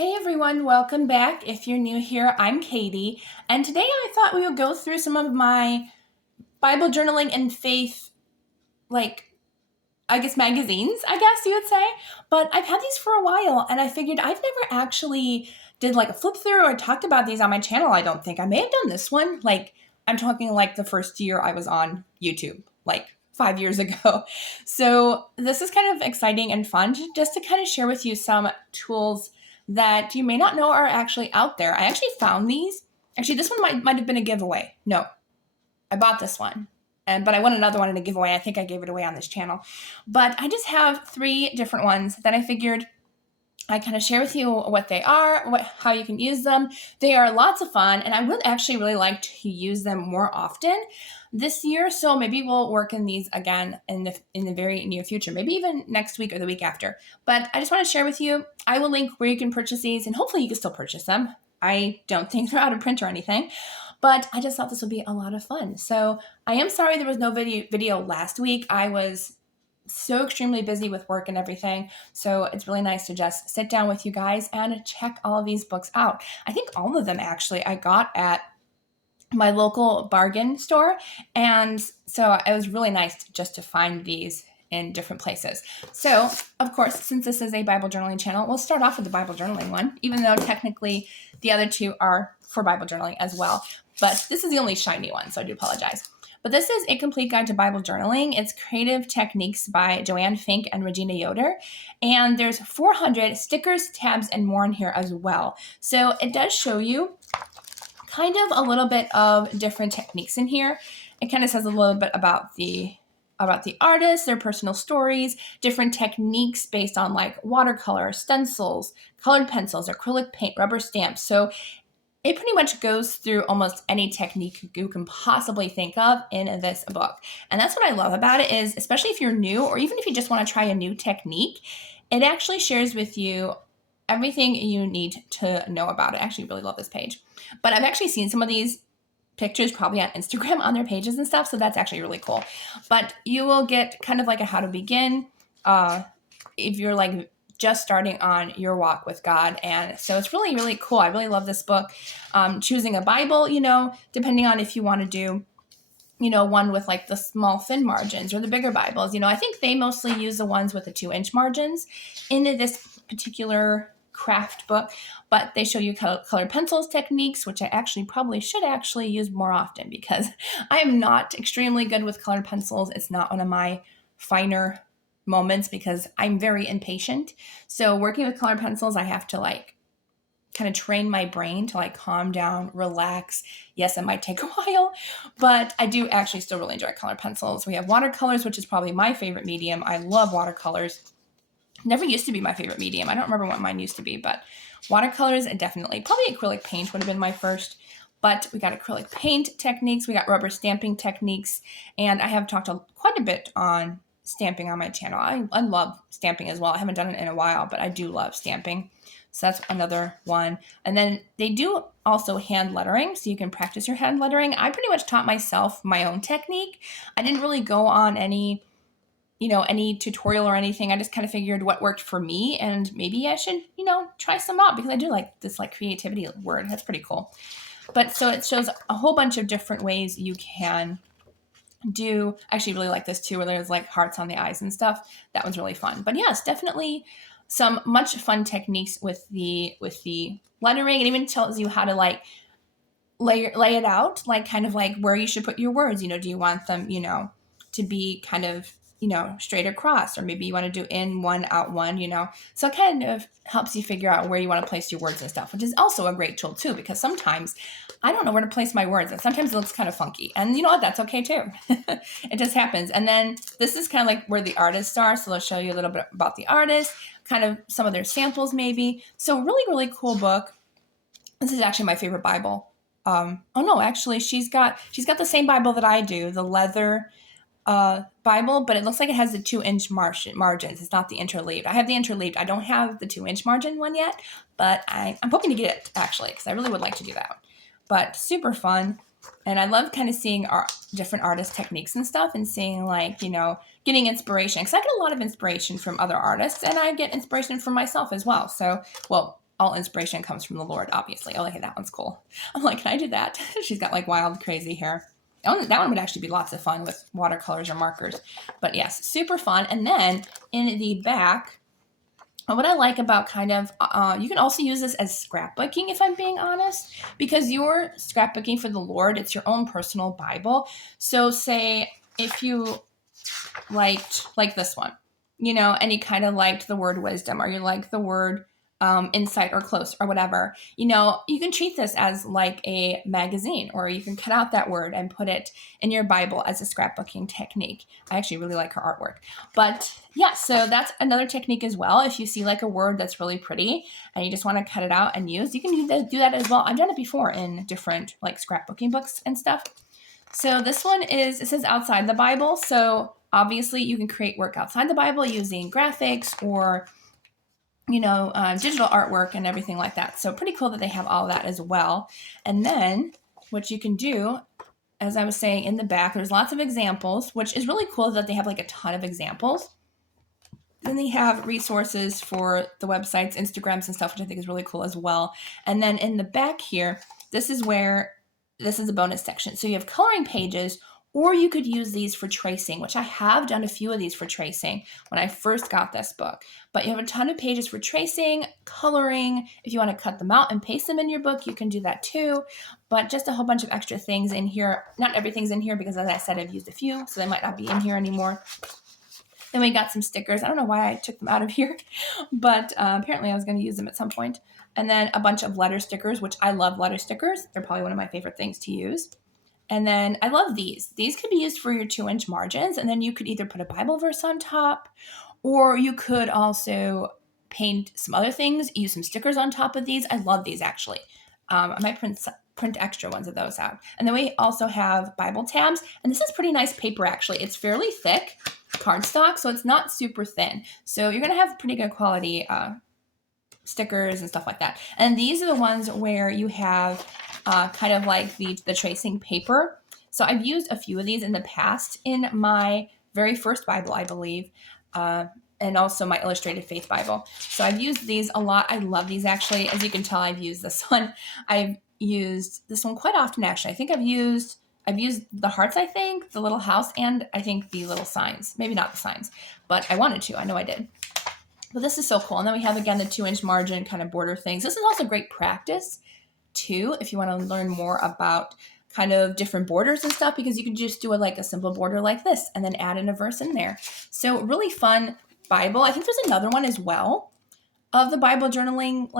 Hey everyone, welcome back. If you're new here, I'm Katie, and today I thought we would go through some of my Bible journaling and faith, magazines, I guess you would say. But I've had these for a while, and I figured I've never actually did like a flip through or talked about these on my channel, I don't think. I may have done this one, I'm talking like the first year I was on YouTube, like 5 years ago. So this is kind of exciting and fun just to kind of share with you some tools that you may not know are actually out there. I actually found these. Actually, this one might have been a giveaway. No, I bought this one. But I won another one in a giveaway. I think I gave it away on this channel. But I just have 3 different ones that I figured I kind of share with you what they are, how you can use them. They are lots of fun, and I would actually really like to use them more often this year. So maybe we'll work in these again in the very near future, maybe even next week or the week after. But I just want to share with you. I will link where you can purchase these, and hopefully you can still purchase them. I don't think they're out of print or anything, but I just thought this would be a lot of fun. So I am sorry there was no video last week. I was so extremely busy with work and everything. So it's really nice to just sit down with you guys and check all of these books out. I think all of them actually I got at my local bargain store. And so it was really nice just to find these in different places. So, of course, since this is a Bible journaling channel, we'll start off with the Bible journaling one, even though technically the other 2 are for Bible journaling as well. But this is the only shiny one, so I do apologize. But this is A Complete Guide to Bible Journaling. It's Creative Techniques by Joanne Fink and Regina Yoder. And there's 400 stickers, tabs, and more in here as well. So it does show you kind of a little bit of different techniques in here. It kind of says a little bit about the artists, their personal stories, different techniques based on like watercolor, stencils, colored pencils, acrylic paint, rubber stamps. So it pretty much goes through almost any technique you can possibly think of in this book. And that's what I love about it is, especially if you're new or even if you just want to try a new technique, it actually shares with you everything you need to know about it. I actually really love this page. But I've actually seen some of these pictures probably on Instagram on their pages and stuff, so that's actually really cool. But you will get kind of like a how to begin if you're like just starting on your walk with God. And so it's really, really cool. I really love this book. Choosing a Bible, depending on if you want to do, one with like the small thin margins or the bigger Bibles. I think they mostly use the ones with the 2-inch margins in this particular craft book, but they show you colored pencils techniques, which I actually probably should actually use more often because I am not extremely good with colored pencils. It's not one of my finer moments because I'm very impatient. So working with colored pencils, I have to kind of train my brain to calm down, relax. Yes, it might take a while, but I do actually still really enjoy colored pencils. We have watercolors, which is probably my favorite medium. I love watercolors. Never used to be my favorite medium. I don't remember what mine used to be, but watercolors, definitely. Probably acrylic paint would have been my first, but we got acrylic paint techniques. We got rubber stamping techniques, and I have talked quite a bit on stamping on my channel. I love stamping as well. I haven't done it in a while, but I do love stamping. So that's another one. And then they do also hand lettering, so you can practice your hand lettering. I pretty much taught myself my own technique. I didn't really go on any tutorial or anything. I just kind of figured what worked for me, and maybe I should, try some out because I do like this creativity word. That's pretty cool. But so it shows a whole bunch of different ways you can do. I actually really like this too, where there's hearts on the eyes and stuff. That one's really fun. But yes, definitely some much fun techniques with the lettering. It even tells you how to lay it out, kind of where you should put your words. Do you want them, to be kind of, straight across, or maybe you want to do in one, out one, So it kind of helps you figure out where you want to place your words and stuff, which is also a great tool too, because sometimes I don't know where to place my words, and sometimes it looks kind of funky. And you know what? That's okay too. It just happens. And then this is kind of where the artists are. So they'll show you a little bit about the artist, kind of some of their samples maybe. So really, really cool book. This is actually my favorite Bible. Oh no, actually she's got the same Bible that I do, the leather Bible, but it looks like it has the 2-inch margins. It's not the interleaved. I have the interleaved. I don't have the 2-inch margin one yet, but I'm hoping to get it actually, because I really would like to do that. But super fun. And I love kind of seeing different artist techniques and stuff, and seeing getting inspiration, because I get a lot of inspiration from other artists, and I get inspiration from myself as well. So, well, all inspiration comes from the Lord, obviously. Oh, okay, that one's cool. I'm like, can I do that? She's got like wild, crazy hair. That one would actually be lots of fun with watercolors or markers. But yes, super fun. And then in the back, what I like about kind of, you can also use this as scrapbooking, if I'm being honest, because you're scrapbooking for the Lord. It's your own personal Bible. So say if you liked like this one, and you kind of liked the word wisdom, or you like the word insight or close or whatever, you can treat this as like a magazine, or you can cut out that word and put it in your Bible as a scrapbooking technique. I actually really like her artwork. But yeah, so that's another technique as well. If you see like a word that's really pretty and you just want to cut it out and use, you can do that as well. I've done it before in different like scrapbooking books and stuff. So this one it says outside the Bible. So obviously you can create work outside the Bible using graphics or digital artwork and everything like that. So pretty cool that they have all of that as well. And then what you can do, as I was saying in the back, there's lots of examples, which is really cool that they have like a ton of examples. Then they have resources for the websites, Instagrams and stuff, which I think is really cool as well. And then in the back here, this is a bonus section. So you have coloring pages, or you could use these for tracing, which I have done a few of these for tracing when I first got this book. But you have a ton of pages for tracing, coloring. If you want to cut them out and paste them in your book, you can do that too. But just a whole bunch of extra things in here. Not everything's in here because, as I said, I've used a few, so they might not be in here anymore. Then we got some stickers. I don't know why I took them out of here, but apparently I was going to use them at some point. And then a bunch of letter stickers, which I love letter stickers. They're probably one of my favorite things to use. And then I love these. These could be used for your 2-inch margins, and then you could either put a Bible verse on top, or you could also paint some other things, use some stickers on top of these. I love these, actually. I might print extra ones of those out. And then we also have Bible tabs, and this is pretty nice paper, actually. It's fairly thick cardstock, so it's not super thin. So you're going to have pretty good quality stickers and stuff like that. And these are the ones where you have kind of like the tracing paper. So I've used a few of these in the past in my very first Bible, I believe, and also my Illustrated Faith Bible. So I've used these a lot. I love these, actually. As you can tell, I've used this one. I've used this one quite often, actually. I think I've used the hearts, I think, the little house, and I think the little signs. Maybe not the signs, but I wanted to. I know I did. But this is so cool. And then we have, again, the 2-inch margin kind of border things. This is also great practice, too, if you want to learn more about kind of different borders and stuff, because you can just do a simple border like this and then add in a verse in there. So really fun Bible. I think there's another one as well of the Bible journaling,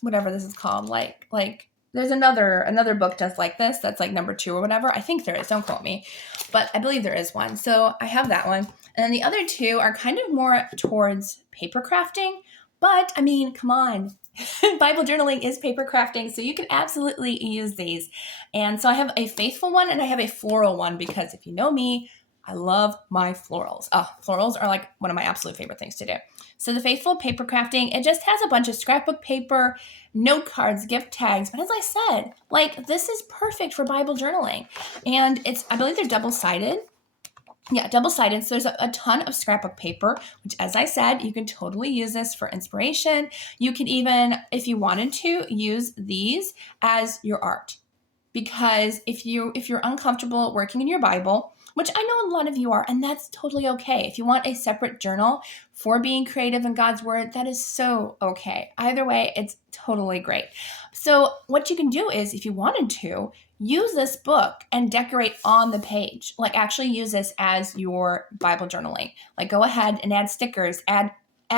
whatever this is called. There's another book just like this that's like number 2 or whatever. I think there is. Don't quote me. But I believe there is one. So I have that one. And then the other 2 are kind of more towards paper crafting. But, I mean, come on. Bible journaling is paper crafting, so you can absolutely use these. And so I have a faithful one and I have a floral one, because if you know me, I love my florals. Oh, florals are like one of my absolute favorite things to do. So the faithful paper crafting, it just has a bunch of scrapbook paper, note cards, gift tags. But as I said, this is perfect for Bible journaling. And I believe they're double-sided. Yeah, double-sided. So there's a ton of scrapbook paper, which, as I said, you can totally use this for inspiration. You can even, if you wanted to, use these as your art. Because if you're uncomfortable working in your Bible, which I know a lot of you are, and that's totally okay. If you want a separate journal for being creative in God's Word, that is so okay. Either way, it's totally great. So what you can do is, if you wanted to, use this book and decorate on the page. Actually use this as your Bible journaling. Go ahead and add stickers, add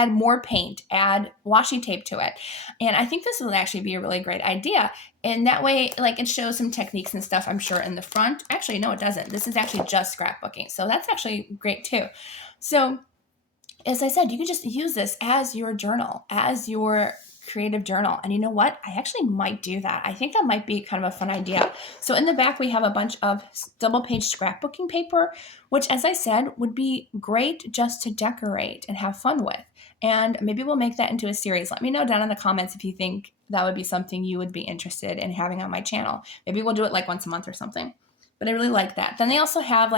more paint, add washi tape to it. And I think this will actually be a really great idea. And that way, it shows some techniques and stuff, I'm sure, in the front. Actually, no, it doesn't. This is actually just scrapbooking. So that's actually great too. So as I said, you can just use this as your journal, as your creative journal. And you know what? I actually might do that. I think that might be kind of a fun idea. So in the back, we have a bunch of double-page scrapbooking paper, which, as I said, would be great just to decorate and have fun with. And maybe we'll make that into a series. Let me know down in the comments if you think that would be something you would be interested in having on my channel. Maybe we'll do it once a month or something. But I really like that. Then they also have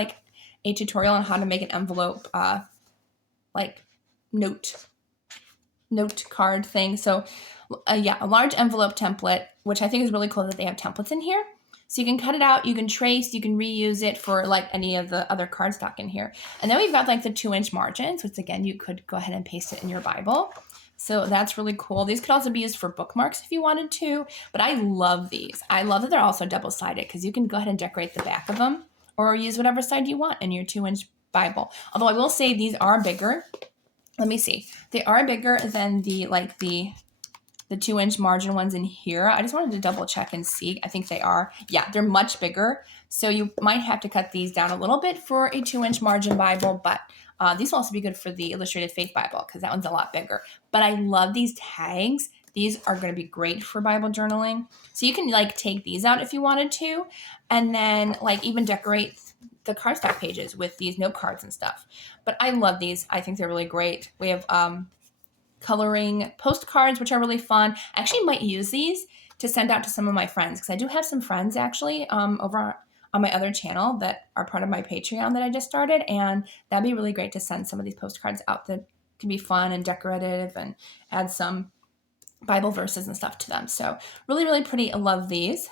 a tutorial on how to make an envelope note note card thing. So yeah, a large envelope template, which I think is really cool that they have templates in here. So you can cut it out, you can trace, you can reuse it for like any of the other cardstock in here. And then we've got like the 2-inch margins, which again, you could go ahead and paste it in your Bible. So that's really cool. These could also be used for bookmarks if you wanted to, but I love these. I love that they're also double-sided because you can go ahead and decorate the back of them or use whatever side you want in your 2-inch Bible. Although I will say these are bigger. Let me see. They are bigger than the 2-inch margin ones in here. I just wanted to double check and see. I think they are. Yeah, they're much bigger. So you might have to cut these down a little bit for a 2-inch margin Bible, but these will also be good for the Illustrated Faith Bible because that one's a lot bigger. But I love these tags. These are going to be great for Bible journaling. So you can like take these out if you wanted to, and then like even decorate the cardstock pages with these note cards and stuff. But I love these. I think they're really great. We have coloring postcards, which are really fun. I actually might use these to send out to some of my friends because I do have some friends actually over on my other channel that are part of my Patreon that I just started, and that'd be really great to send some of these postcards out that can be fun and decorative and add some Bible verses and stuff to them. So really, really pretty. I love these.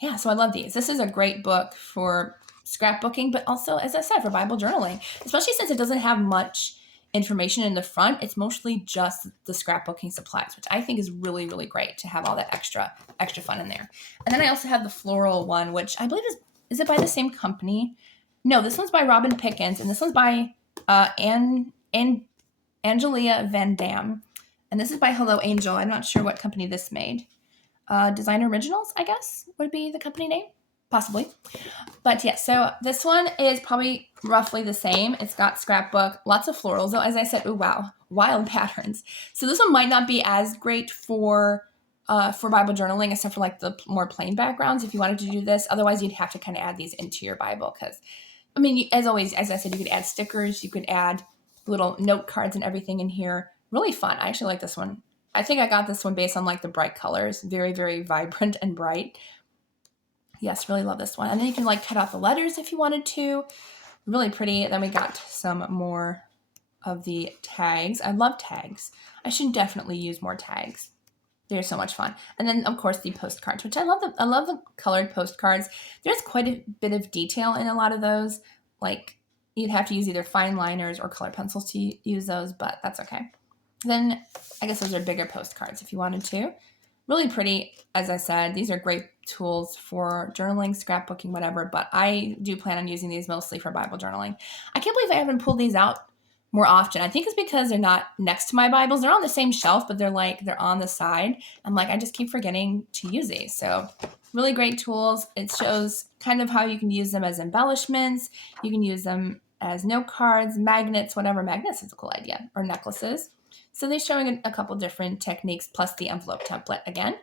Yeah, so I love these. This is a great book for scrapbooking, but also, as I said, for Bible journaling, especially since it doesn't have much information in the front. It's mostly just the scrapbooking supplies, which I think is really, really great to have all that extra fun in there. And then I also have the Floral one, which I believe is it by the same company? No, this one's by Robin Pickens, and this one's by Angelia Van Dam. And this is by Hello Angel. I'm not sure what company this made. Design Originals, I guess, would be the company name. Possibly. But yeah, so this one is probably roughly the same. It's got scrapbook, lots of florals, though, as I said, ooh, wow, wild patterns. So this one might not be as great for Bible journaling, except for like the more plain backgrounds if you wanted to do this. Otherwise, you'd have to kind of add these into your Bible because, I mean, as always, as I said, you could add stickers, you could add little note cards and everything in here. Really fun. I actually like this one. I think I got this one based on like the bright colors. Very, very vibrant and bright. Yes, really love this one. And then you can like cut out the letters if you wanted to. Really pretty. Then we got some more of the tags. I love tags. I should definitely use more tags. They're so much fun. And then of course the postcards, which I love the colored postcards. There's quite a bit of detail in a lot of those. Like you'd have to use either fine liners or color pencils to use those, but that's okay. Then I guess those are bigger postcards if you wanted to. Really pretty, as I said. These are great tools for journaling, scrapbooking, whatever, but I do plan on using these mostly for Bible journaling. I can't believe I haven't pulled these out more often. I think it's because they're not next to my Bibles. They're on the same shelf, but they're on the side. I'm like, I just keep forgetting to use these. So really great tools. It shows kind of how you can use them as embellishments. You can use them as note cards, magnets, whatever. Magnets is a cool idea, or necklaces. So they're showing a couple different techniques plus the envelope template again.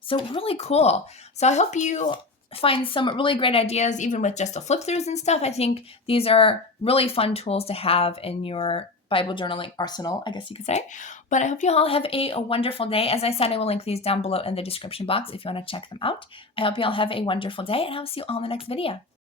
So really cool. So I hope you find some really great ideas, even with just the flip throughs and stuff. I think these are really fun tools to have in your Bible journaling arsenal, I guess you could say. But I hope you all have a wonderful day. As I said, I will link these down below in the description box if you want to check them out. I hope you all have a wonderful day, and I'll see you all in the next video.